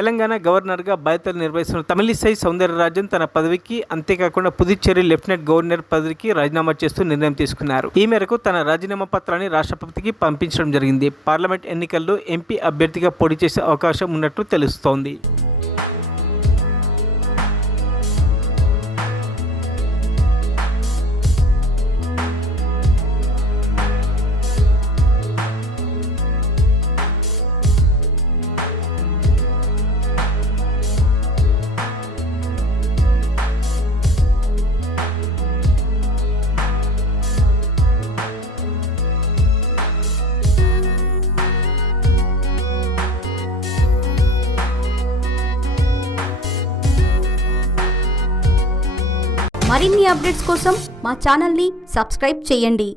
తెలంగాణ గవర్నర్గా బాధ్యతలు నిర్వహిస్తున్న తమిళిసై సౌందరరాజన్ తన పదవికి అంతేకాకుండా పుదుచ్చేరి లెఫ్టినెంట్ గవర్నర్ పదవికి రాజీనామా చేస్తూ నిర్ణయం తీసుకున్నారు. ఈ మేరకు తన రాజీనామా పత్రాన్ని రాష్ట్రపతికి పంపించడం జరిగింది. పార్లమెంట్ ఎన్నికల్లో ఎంపీ అభ్యర్థిగా పోటీ చేసే అవకాశం ఉన్నట్లు తెలుస్తోంది. మరిన్ని అప్డేట్స్ కోసం మా ఛానల్ని సబ్స్క్రైబ్ చేయండి.